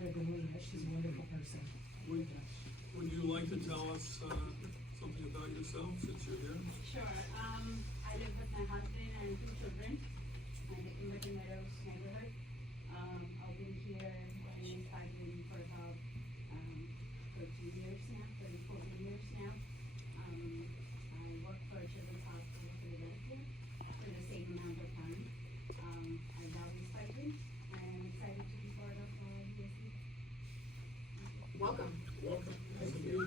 met her, Galena. She's a wonderful person. Would you like to tell us something about yourself since you're here? Sure. I live with my husband and 2 children. I live in Little Meadows neighborhood. I've been here in Pikeland for about 13 years now, 14 years now. I work for Children's Hospital Philadelphia for the same amount of time. I love this Pikeland and I'm excited to be part of USC. Welcome. Welcome. Nice to meet you.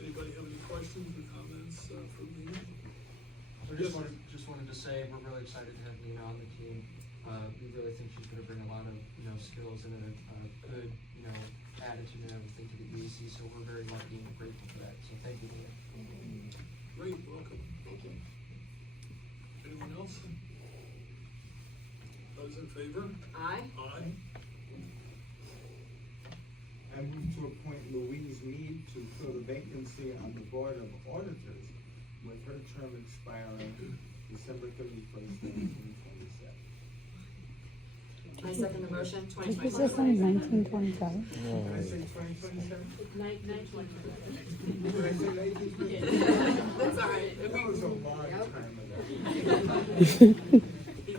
Anybody have any questions or comments for Lena? I just wanted to say we're really excited to have Lena on the team. We really think she's going to bring a lot of skills and a good attitude and everything to the EAC. So we're very lucky and grateful for that. So thank you, Lena. Great, welcome. Thank you. Anyone else? Those in favor? Aye. Aye. I move to appoint Louise Mead to fill the vacancy on the Board of Auditors with her term expiring December 31st, 1927. I second the motion. Is this on 1927? Did I say 2027? Did I say 1927? That's all right. That was a long time ago.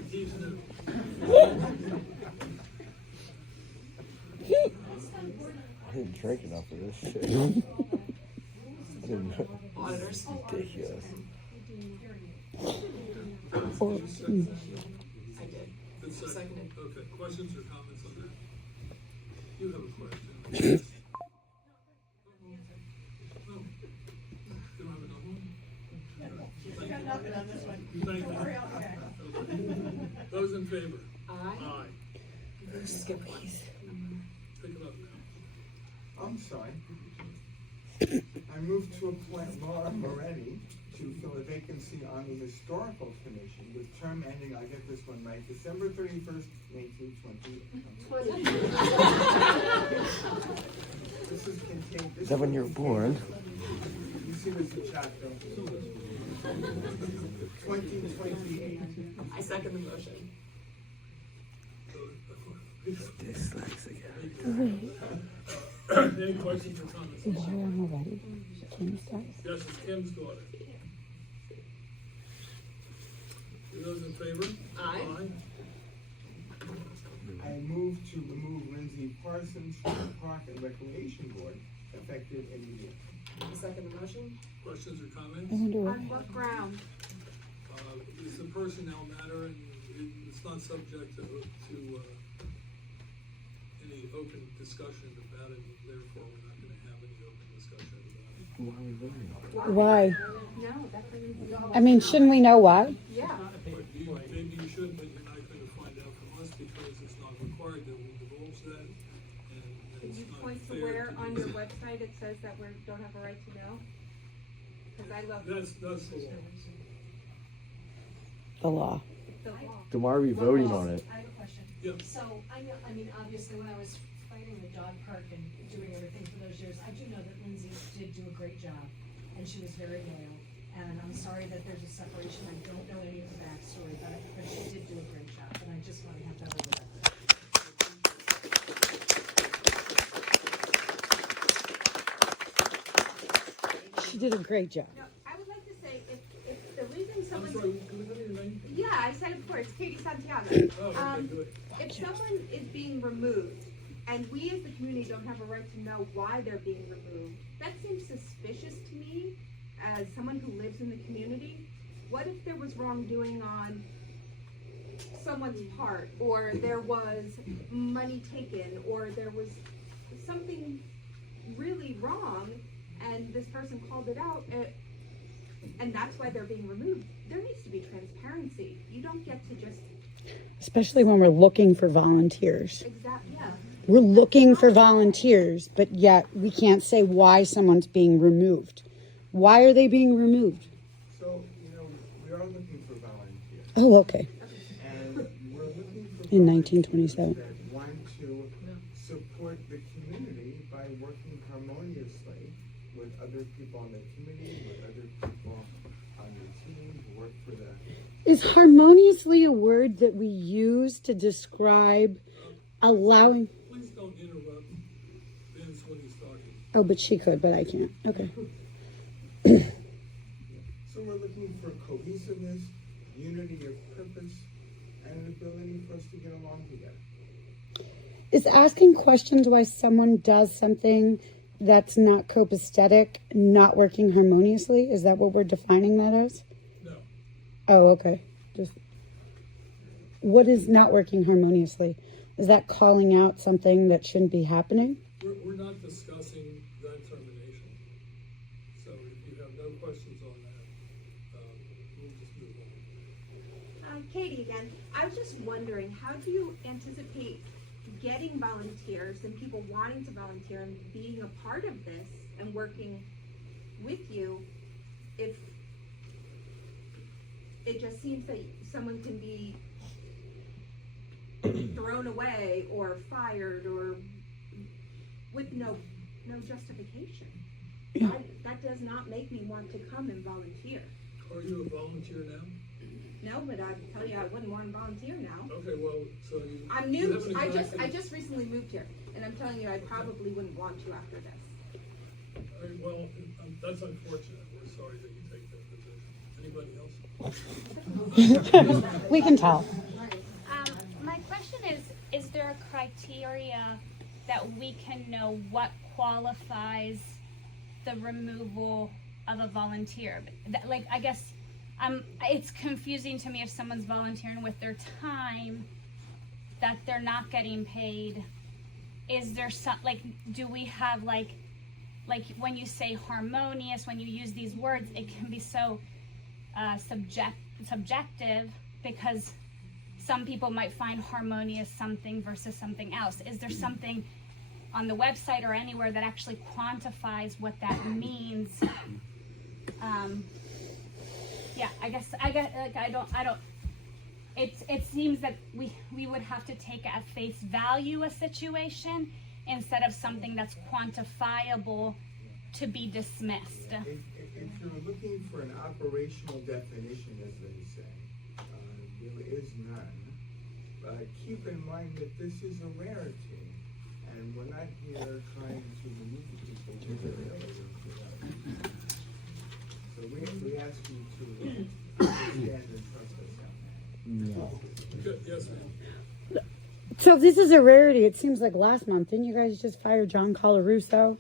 He's new. I didn't drink enough of this shit. I didn't know. Auditors. Ridiculous. I did. Good second. Seconded. Okay, questions or comments on that? You have a question? No. You don't have another one? I got nothing on this one. Thank you. Sorry, okay. Okay. Those in favor? Aye. Aye. Skip please. Pick it up now. I'm sorry. I move to appoint Laura Moretti to fill a vacancy on the Historical Commission with term ending, I get this one right, December 31st, 1920. This is contained. Is that when you were born? You see this in chapter 2028. I second the motion. Dyslexic. Any questions or comments? Is Laura already? Kim's daughter? Yes, it's Kim's daughter. Those in favor? Aye. I move to remove Lindsay Parsons from the Park and Recreation Board, effective immediately. I second the motion. Questions or comments? I wonder On what ground? It's a personnel matter and it's not subject to any open discussion about it, and therefore we're not gonna have any open discussion about it. Why are we voting on it? Why? No, that doesn't. I mean, shouldn't we know why? Yeah. But maybe you should, but you're not gonna find out from us because it's not required that we divulge that. And Can it's you not point to fair where do on that. your website it says that we don't have a right to know? Because I love That's the law. The law. the law. Then why are we voting on it? I have a question. Yep. So, I know, I mean, obviously, when I was fighting the dog park and doing everything for those years, I do know that Lindsay did do a great job, and she was very loyal. And I'm sorry that there's a separation. I don't know any of the backstory, but she did do a great job, and I just want to have that on the record. She did a great job. No, I would like to say, if the reason I'm someone's, sorry, can we go to your name? yeah, I said of course, Katie Santiago. Oh, okay, good. If someone is being removed, and we as the community don't have a right to know why they're being removed, that seems suspicious to me as someone who lives in the community. What if there was wrongdoing on someone's part, or there was money taken, or there was something really wrong, and this person called it out, and that's why they're being removed? There needs to be transparency. You don't get to just Especially when we're looking for volunteers. yeah. We're looking for volunteers, but yet we can't say why someone's being removed. Why are they being removed? So, we are looking for volunteers. Oh, okay. And we're looking for In volunteers 1927. that want to support the community by working harmoniously with other people on the committee, with other people on Is harmoniously a word that we use to describe allowing? Please don't interrupt Vince when he's talking. Oh, but she could, but I can't. Okay. So we're looking for cohesiveness, unity of purpose, and an ability for us to get along together. Is asking questions why someone does something that's not copacetic not working harmoniously? Is that what we're defining that as? No, Oh, okay. Just what is not working harmoniously? Is that calling out something that shouldn't be happening? we're not discussing that termination. So if you have no questions on that, we'll just move on. Katie again, I was just wondering, how do you anticipate getting volunteers and people wanting to volunteer and being a part of this and working with you if it just seems that someone can be thrown away or fired or with no justification? Yeah. That does not make me want to come and volunteer. Are you a volunteer now? No, but I tell you, I wouldn't want to volunteer now. Okay, well, so you. I'm you new. haven't I exactly- just recently moved here, and I'm telling you, I probably wouldn't want to after this. Well, that's unfortunate. We're sorry that you take that position. Anybody else? We can tell. My question is there a criteria that we can know what qualifies the removal of a volunteer? Like, I guess, it's confusing to me if someone's volunteering with their time that they're not getting paid. Is there some, like, do we have, like when you say harmonious, when you use these words, it can be so subjective, because some people might find harmonious something versus something else. Is there something on the website or anywhere that actually quantifies what that means? Yeah, I guess like I don't. It seems that we would have to take at face value a situation instead of something that's quantifiable to be dismissed. If you're looking for an operational definition, as they say, there is none. But keep in mind that this is a rarity, and we're not here trying to remove people from the village. So we ask you to understand and trust us on that. Good, yes, ma'am. So if this is a rarity, it seems like last month, didn't you guys just fire John Colarusso?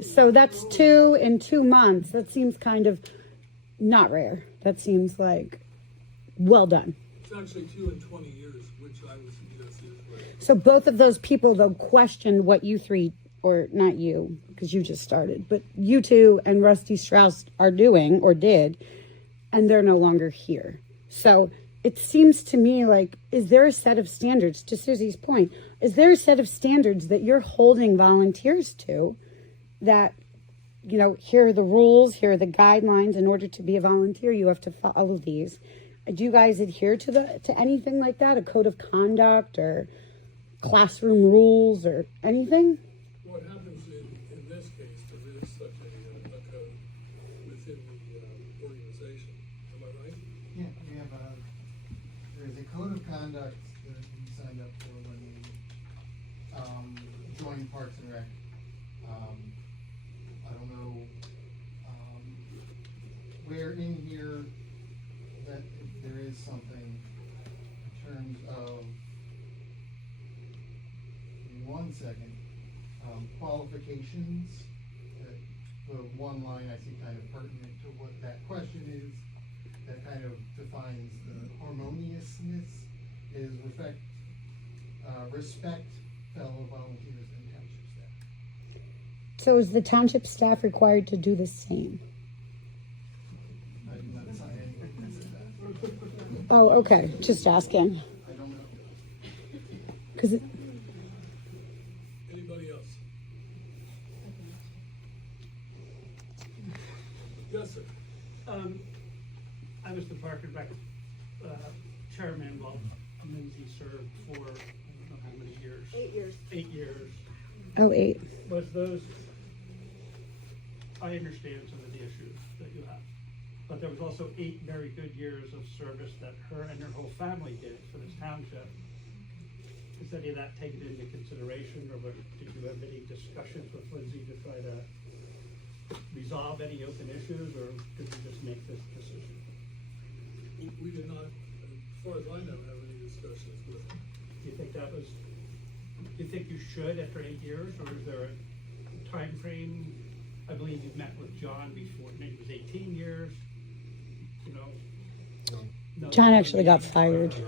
So that's 2 in 2 months. That seems kind of not rare. That seems like well done. It's actually 2 in 20 years, which I would suggest is rare. So both of those people, though, questioned what you three, or not you, because you just started, but you two and Rusty Strauss are doing or did, and they're no longer here. So it seems to me like, is there a set of standards, to Susie's point, is there a set of standards that you're holding volunteers to that, you know, here are the rules, here are the guidelines. In order to be a volunteer, you have to follow these. Do you guys adhere to anything like that? A code of conduct or classroom rules or anything? What happens in this case, there is such a code within the organization. Am I right? Yeah, we have there's a code of conduct that we signed up for when we joined Parks and Rec. I don't know where in here that if there is something in terms of, give me 1 second, qualifications. The one line I see kind of pertinent to what that question is, that kind of defines the harmoniousness, is respect fellow volunteers and township staff. So is the township staff required to do the same? I did not sign anything that said that. Oh, okay. Just asking. I don't know. Because Anybody else? Yes, sir. I was the Park and Rec chairman while Lindsay served for, I don't know how many years. 8 years. 8 years. 08. Was those, I understand some of the issues that you have. but there was also 8 very good years of service that her and her whole family did for this township. Is any of that taken into consideration, or did you have any discussions with Lindsay to try to resolve any open issues, or did you just make this decision? We did not, as far as I know, have any discussions with him. Do you think you should after 8 years, or is there a time frame? I believe you've met with John before, maybe it was 18 years, you know? No. John actually got fired. Okay.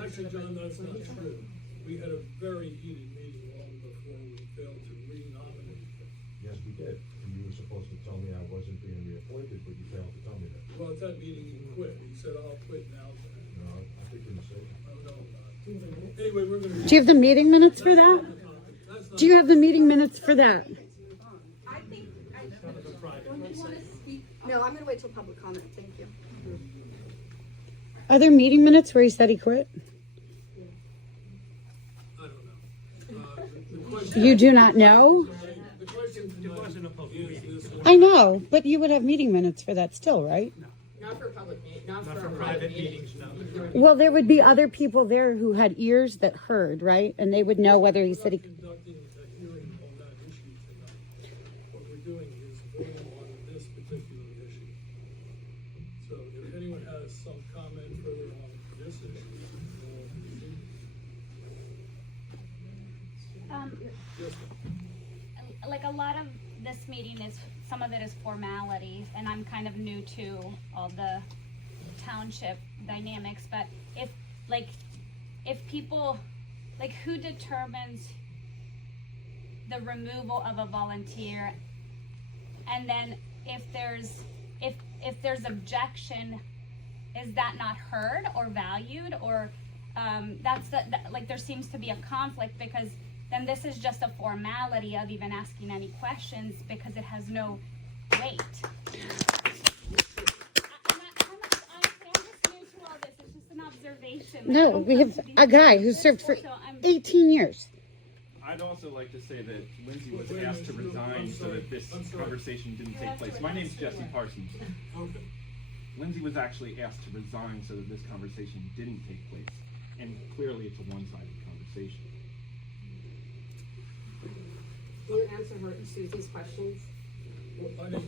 Actually, John, that's not true. We had a very heated meeting long before we failed to re-nominate him. Yes, we did. And you were supposed to tell me I wasn't being reappointed, but you failed to tell me that. Well, at that meeting, he quit. He said, I'll quit now. No, I think you say that. Oh, no, I'm not. Anyway, we're gonna. Do you have the meeting minutes for that? That's not. Do you have the meeting minutes for that? I think, That was a private. don't you wanna speak? No, I'm gonna wait till public comment, thank you. Are there meeting minutes where he said he quit? I don't know. The question. You do not know? The question It wasn't a public is meeting. this one. I know, but you would have meeting minutes for that still, right? Not for public meeting, not Not for for a private meetings, no. Well, there would be other people there who had ears that heard, right? And they would know whether he said he. We're not conducting a hearing on that issue tonight. What we're doing is voting on this particular issue. So if anyone has some comment further on this issue, we'll proceed. Yes, ma'am. Like a lot of this meeting is, some of it is formalities, and I'm kind of new to all the township dynamics, but if people, like, who determines the removal of a volunteer? And then if there's objection, is that not heard or valued, or like there seems to be a conflict, because then this is just a formality of even asking any questions because it has no weight. I'm just new to all this. It's just an observation. I No, don't we come have to these a guy who meetings, served for so I'm- 18 years. I'd also like to say that Lindsay was Wait a asked to minute, resign I'm so sorry, that this I'm sorry. conversation didn't take place. My name's Jesse Parsons. Okay. Lindsay was actually asked to resign so that this conversation didn't take place. And clearly it's a one-sided conversation. Do you answer her, Susie's questions? Well, I didn't,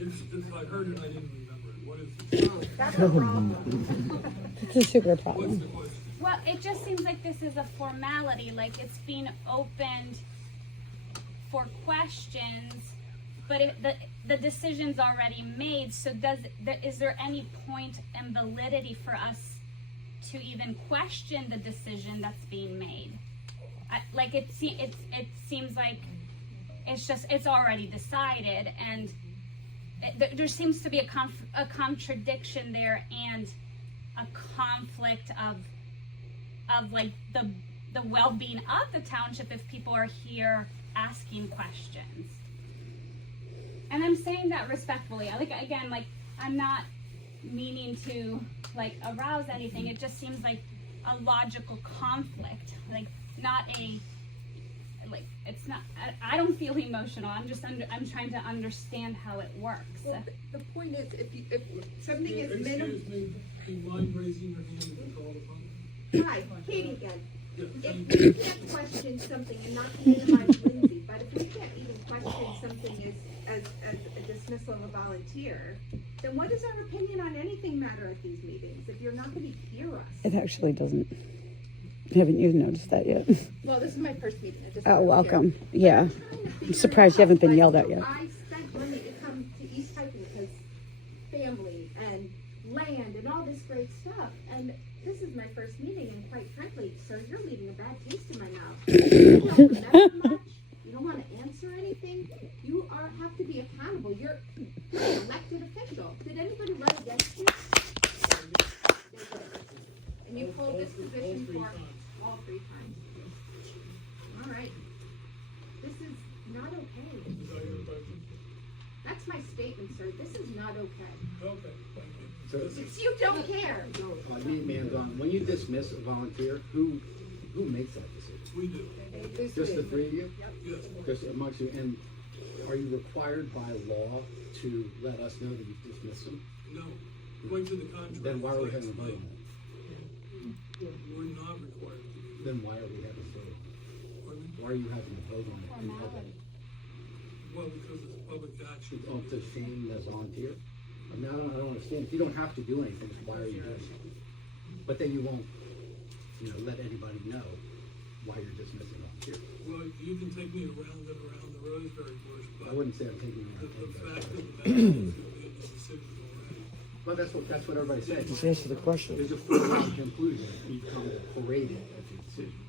if I heard it, I didn't remember it. What is it? Oh, That's a problem. It's a super What's problem. the question? Well, it just seems like this is a formality, like it's being opened for questions, but the decision's already made, so is there any point and validity for us to even question the decision that's being made? It seems like it's already decided, and there seems to be a contradiction there, and a conflict of like the well-being of the township if people are here asking questions. And I'm saying that respectfully. I'm not meaning to like arouse anything. It just seems like a logical conflict. It's not, I don't feel emotional. I'm trying to understand how it works. Well, the point is, if something is minimum. Excuse me, do you mind raising your hand and call upon? Hi, Katie again. Yeah, If we can't question something, and not to minimize Lindsay, but if we can't even question something as a dismissal of a volunteer, then what does our opinion on anything matter at these meetings if you're not going to hear us? It actually doesn't. Haven't you noticed that yet? Well, this is my first meeting. I just Oh, moved welcome. here. Yeah. I'm trying to figure surprised it you haven't out, been but yelled at yet. I spent money to come to East Pikeland because family and land and all this great stuff, and this is my first meeting, and quite frankly, sir, you're leaving a bad taste in my mouth. You don't remember much. You don't want to answer anything. You have to be accountable. You're an elected official. Did anybody run against you? They did. And you hold this position for all 3 times. All right. This is not okay. Is that your question? That's my statement, sir. This is not okay. Okay, thank you. So, It's you don't care. meeting man's on, when you dismiss a volunteer, who makes that decision? We do, Just the 3 of you? yes. Just amongst you, and Are you required by law to let us know that you've dismissed them? No, according to the contract. Then why are we having a vote on it? We're not required to do that. Then why are we having a vote? Pardon me? Why are you having a vote on it in public? Well, because it's public action. Oh, the same as volunteer? I mean, I don't understand. If you don't have to do anything, why are you doing it? But then you won't, let anybody know why you're dismissing volunteer. Well, you can take me around and around the Roseberry bush, but I wouldn't say I'm taking you the around. fact of the matter is you'll be in the decision already. Well, that's what everybody says. Just answer the question. There's a foregone conclusion. You become paraded at the decision.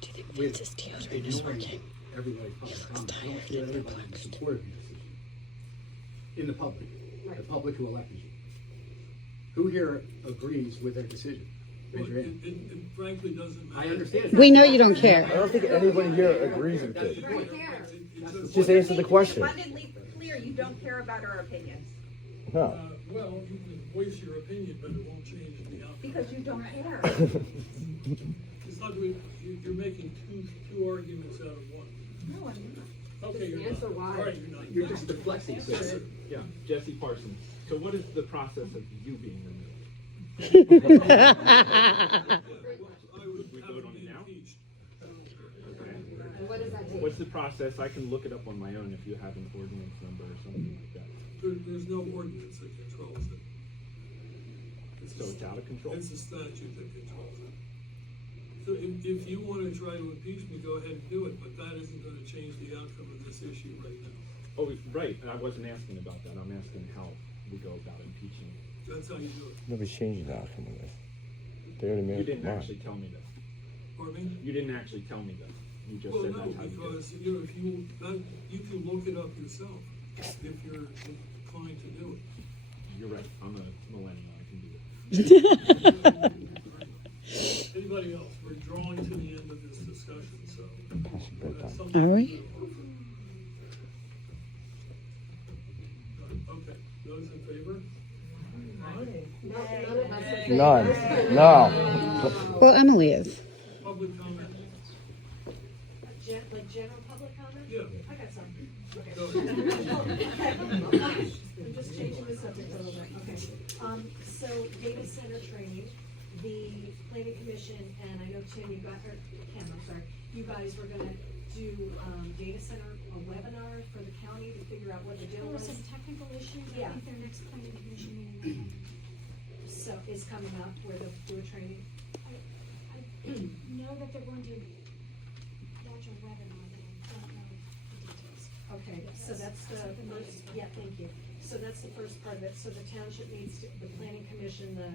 Do you think With Vince's deodorant is ignoring working? everybody's public looks comment. tired You don't hear and anybody in perplexed. support of your decision. In the public, the public who elected you. Who here agrees with their decision? Raise Well, your hand. it frankly doesn't matter. I understand. We know you don't care. I don't think anybody here agrees with That's it. the point. care. Just answer the question. Abundantly clear, you don't care about our opinions, No. Well, you can voice your opinion, but it won't change the outcome. because you don't care. It's not, you're making two arguments out of one. No, I'm not. Okay, you're not. answer why. All right, you're not. You're just deflecting, sir. Yeah, Jesse Parsons. So what is the process of you being removed? I would We have vote to on be it now? impeached. And what does that take? What's the process? I can look it up on my own if you have an ordinance number or something like that. There's no ordinance that controls it. So it's out of control. It's a statute that controls it. So if you wanna try to impeach me, go ahead and do it, but that isn't gonna change the outcome of this issue right now. Oh, right. I wasn't asking about that. I'm asking how we go about impeaching. That's how you do it. Nobody's changing the outcome of this. They already made You up didn't their actually mind. tell me that. Pardon me? You didn't actually tell me that. You just Well, said no, that's how you do it. because, if you can look it up yourself, if you're inclined to do it. You're right. I'm a millennial. I can do that. Anybody else? We're drawing to the end of this discussion, so. that's something Are to we? do. Okay, those in favor? None. No. Well, Emily is. Public comment? Like general public comment? Yeah. I got some. Okay. Go I'm just changing the subject a little bit, okay. So data center training, the planning commission, and I know Tim, you got, or Ken, I'm sorry, you guys were gonna do, data center, a webinar for the county to figure out what the deal There was. were some technical issues. I Yeah. think their next planning commission meeting. So is coming up where they'll do a training. I know that they're going to launch a webinar, but I don't know the details. Okay, so that's the first, yeah, thank you. So that's the first part of it. So the township needs to, the planning commission, the,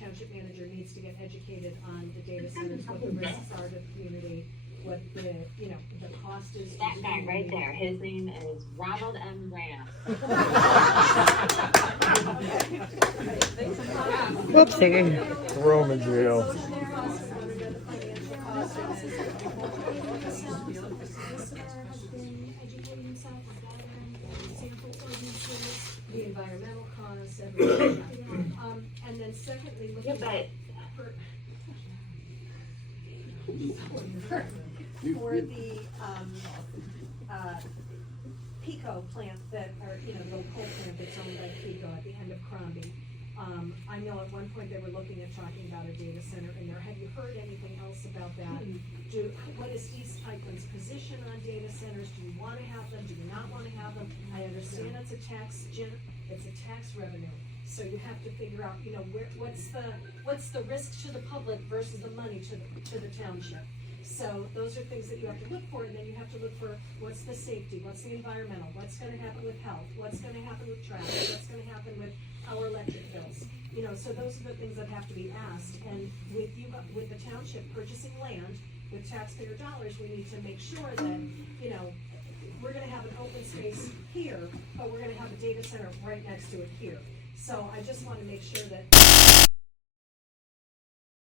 township manager needs to get educated on the data centers, what the risks are to the community, what the, the cost is. to That the guy right community. there, his name is Ronald M. Grant. Whoopsie. Throw him in jail. The environmental costs, everything. And then secondly, looking Yeah, but for the, Pico plant that, or, the coal plant that's owned by Pico at the end of Crombie. I know at one point they were looking at talking about a data center in there. Have you heard anything else about that? What is East Pikeland's position on data centers? Do you wanna have them? Do you not wanna have them? I understand it's a tax revenue. So you have to figure out, what's the risk to the public versus the money to the township? So those are things that you have to look for, and then you have to look for what's the safety, what's the environmental, what's gonna happen with health, what's gonna happen with traffic, what's gonna happen with our electric bills. So those are the things that have to be asked, and with the township purchasing land with taxpayer dollars, we need to make sure that, we're gonna have an open space here, but we're gonna have a data center right next to it here. So I just wanna make sure that